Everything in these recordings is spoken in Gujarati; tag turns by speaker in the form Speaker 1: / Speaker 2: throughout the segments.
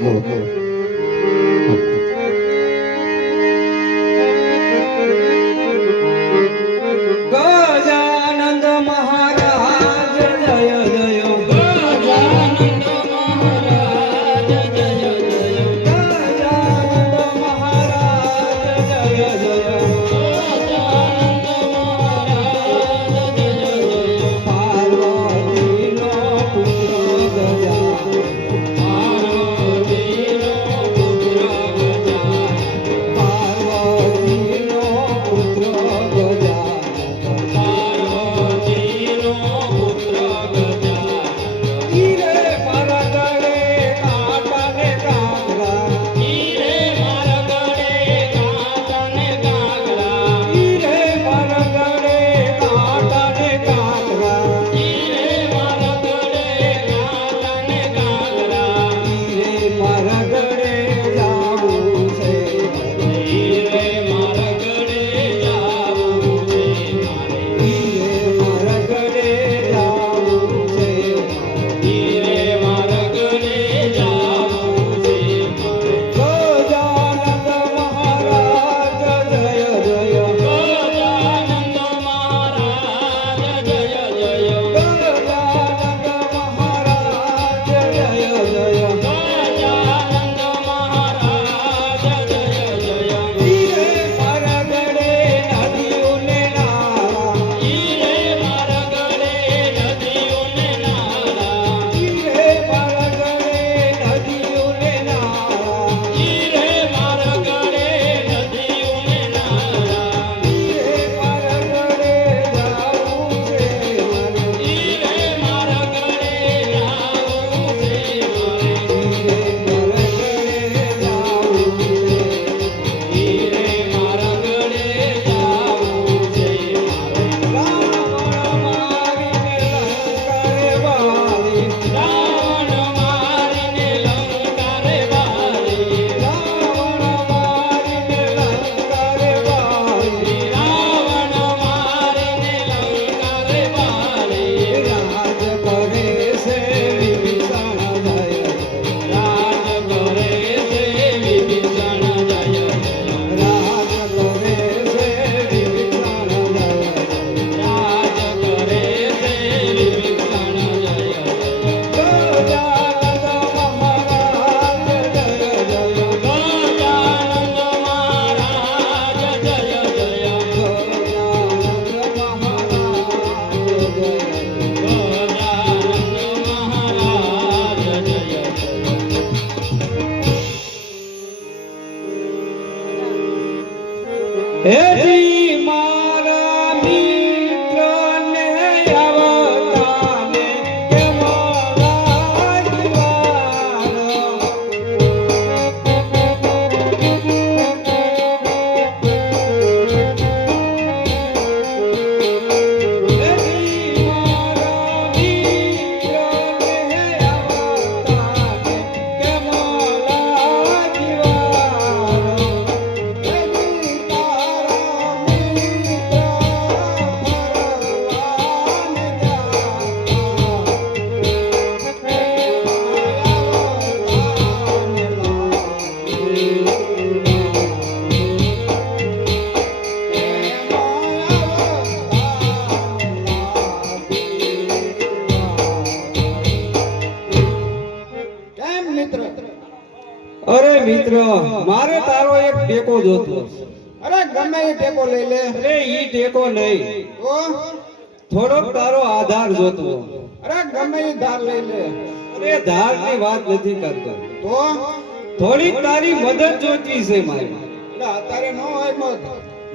Speaker 1: Oh. Bye. É, é મિત્ર. મારે તારો એક ટેકો જોતો
Speaker 2: અરે ગમે એ ટેકો લઈ લે.
Speaker 1: અરે ઈ ટેકો નહીં. થોડોક તારો આધાર જોતો.
Speaker 2: અરે ગમે એ ધાર લઈ લે.
Speaker 1: અરે ધારની વાત નથી કરતો.
Speaker 2: તો?
Speaker 1: થોડી તારી મદદ જોતી છે મારી.
Speaker 2: એટલે અત્યારે ન હોય મત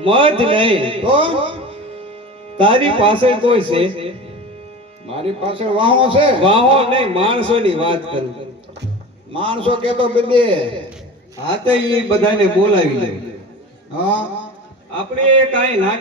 Speaker 1: મત નહીં.
Speaker 2: તો?
Speaker 1: તારી પાસે કોઈ છે?
Speaker 2: મારી પાસે વાહો છે.
Speaker 1: વાહો નહીં માણસોની વાત કરું.
Speaker 2: માણસો કે તો બધે
Speaker 1: હા તો એ બધાને બોલાવી લે.
Speaker 2: હા.
Speaker 1: આપણે કાંઈ ના